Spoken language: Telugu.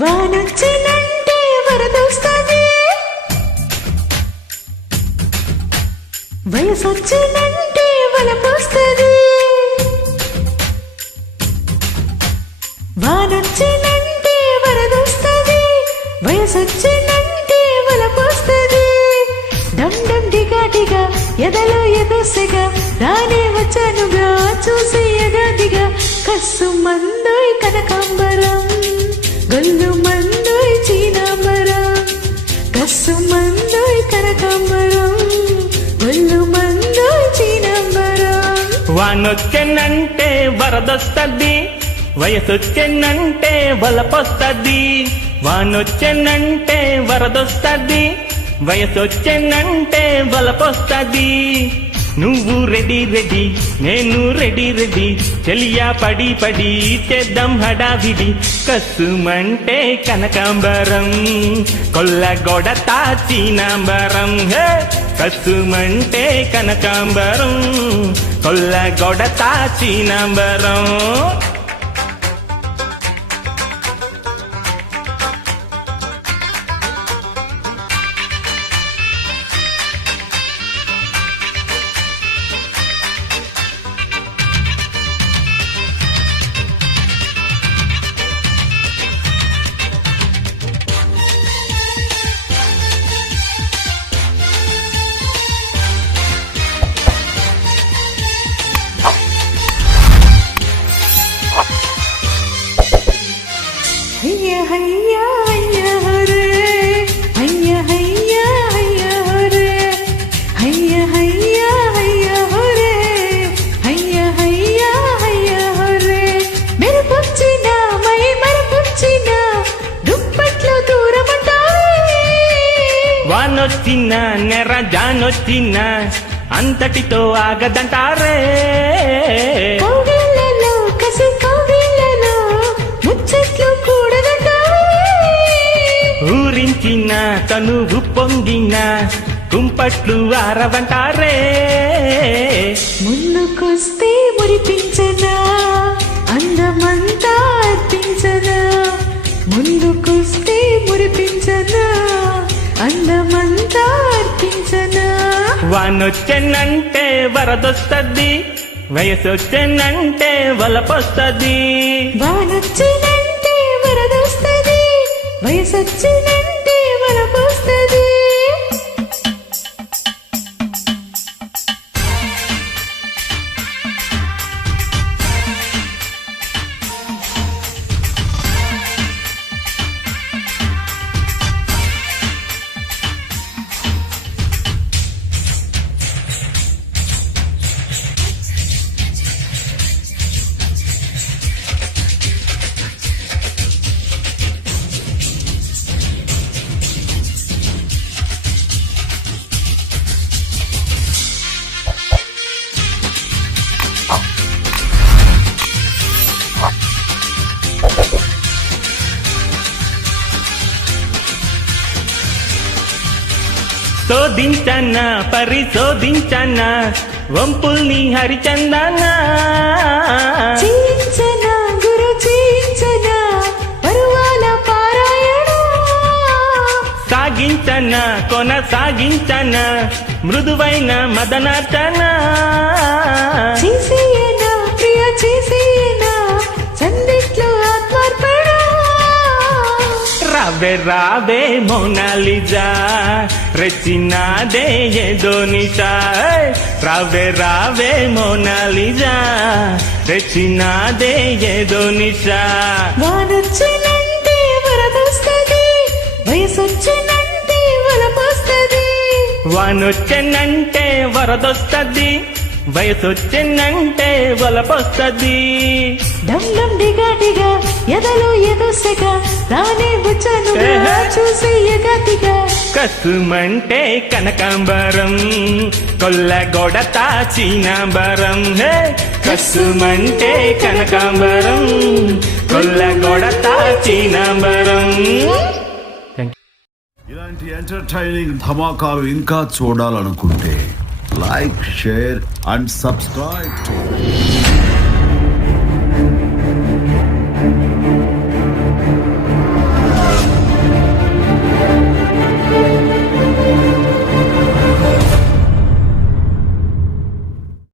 వానొచ్చినంటే వరదొస్తది, వయసొచ్చినంటే వలపొస్తది. వానొచ్చినంటే వరదొస్తది, వయసొచ్చినంటే వలపొస్తది. డమ్ డమ్ డిగా డిగా ఎదలో ఎదోసెగా రానే వచ్చానుగా చూసి ఎగాదిగా. కస్సు మందోయ్ కనకాంబరం, గొల్లు మందోయ్ చీనాంబరం. కస్సు మందోయ్ కనకాంబరం, గొల్లు మందోయ్ చీనాంబరం. వానొచ్చెనంటే వరదొస్తది, వయసొచ్చెనంటే వలపొస్తది. వానొచ్చెనంటే వరదొస్తది, వయసొచ్చెనంటే వలపొస్తది. నువ్వు రెడీ రెడీ నేను రెడీ రెడీ, చెలియా పడి పడి చేద్దాం హడావిడి. కస్సుమంటే కనకాంబరం, కొల్లగొడతా చీనాంబరం. హే కస్సుమంటే కనకాంబరం, కొల్లగొడతా చీనాంబరం. హయ్యా హయ్యా హయ్యా హరే, హయ్యా హయ్యా హయ్యా హరే, హయ్యా హయ్యా హయ్యా హరే, హయ్యా హయ్యా హయ్యా హరే. మెరుపొచ్చిన మై మరపొచ్చిన దుప్పట్లో దూరమంటావే. వానొచ్చిన నెర జానొచ్చిన అంతటితో ఆగదంటారే. కౌగిళ్ళలో కసి కౌగిళ్ళలో ముచ్చట్లు కూడదంటావే. ఊరించిన తనువు పొంగిన కుంపట్లు ఆరవంటారే. ముందుకొస్తే మురిపించనా, అందమంతా అర్పించనా. ముందుకొస్తే మురిపించనా, అందమంతా అర్పించనా. వానొచ్చెనంటే వరదొస్తది, వయసొచ్చెనంటే వలపొస్తది. వానొచ్చినంటే వరదొస్తది, వయసొచ్చినంటే వలపొస్తది. శోధించన పరిశోధించన వంపుల్ని హరిచందన. చేయించనా గురు చేయించనా పరువాల పారాయణ. సాగించన కొనసాగించన మృదువైన మదనార్చన. చేసేయనా ప్రియ చేసేయనా సందిట్లో ఆత్మార్పణ. రావే రావే మోనాలిజా రెచ్చినాదే ఏదో నిషా. రావే రావే మోనాలిజా రెచ్చినాదే ఏదో నిషా. వానొచ్చినంటే వరదొస్తది, వయసొచ్చినంటే వలపొస్తది. వానొచ్చెనంటే వరదొస్తది, వయసొచ్చెనంటే వలపొస్తది. డమ్ డమ్ డిగా డిగా ఎదలో ఎదోసెగా రానే వచ్చానుగా చూసి ఎగాదిగా. కస్సుమంటే కనకాంబరం, కొల్లగొడతా చీనాంబరం. హే కస్సుమంటే కనకాంబరం, కొల్లగొడతా చీనాంబరం. ఇలాంటి ఎంటర్టైనింగ్ ధమాకాలు ఇంకా చూడాలనుకుంటే లైక్, షేర్ అండ్ సబ్స్క్రైబ్.